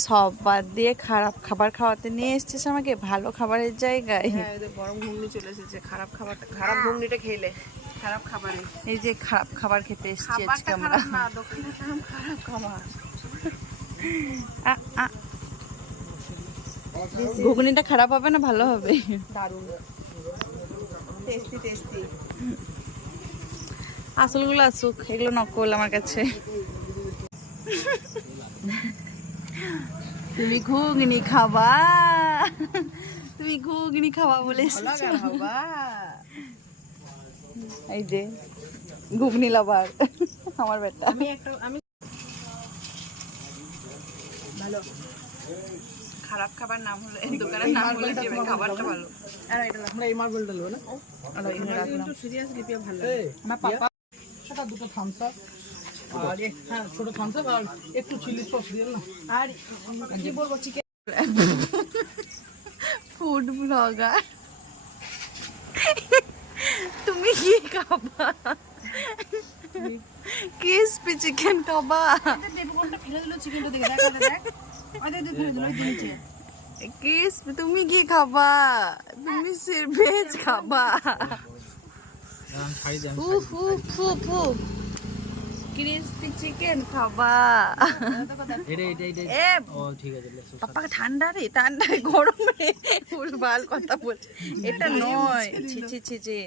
সব বাদ দিয়ে খারাপ খাবার খাওয়াতে নিয়ে এসেছিস আমাকে ভালো খাবারের জায়গায়। হ্যাঁ, গরম ঘুগনি চলে এসেছে। খারাপ খাবারটা, খারাপ ঘুগনিটা খেলে খারাপ খাবারে। এই যে খারাপ খাবার খেতে এসেছি আজকে আমরা। খারাপ না, দোকানের নাম খারাপ খাবার। ঘুগনিটা খারাপ হবে না ভালো হবে? দারুণ টেস্টি টেস্টি। আসলগুলো আসুক, এগুলো নকল আমার কাছে। তুমি ঘুগনি খাবা, তুমি ঘুগনি খাবা বলে এই যে ঘুগনি লাভার আমার বেটা। আমি ভালো খারাপ খাবার নাম হলো, এই দোকানের নাম হলো যে খাবারটা ভালো। আর এটা আমরা এই মার্বেলটা লও না, আর এটা একটু সিরিয়াসলি পিয়া ভালো লাগে না। পাপা ছোট দুটো থামস আপ, আর হ্যাঁ ছোট থামস আপ আর একটু চিলি সস দিন না। আর কি বলবো, চিকেন ফুড ব্লগার। তুমি কি খাবা? ক্রিসপি চিকেন খাবা? দেবগণটা ফেলে দিল চিকেনটা, দেখে দেখ দেখ ওই দেখ ফেলে দিল নিচে। ক্রিসপি তুমি কি খাবা? তুমি ভেজ খাবা? ক্রিসপি চিকেন খাবা? পাপা ঠান্ডা রে, ঠান্ডা গরম রে, ভুলভাল কথা বলছে। এটা নয়, ছি ছি ছি ছি।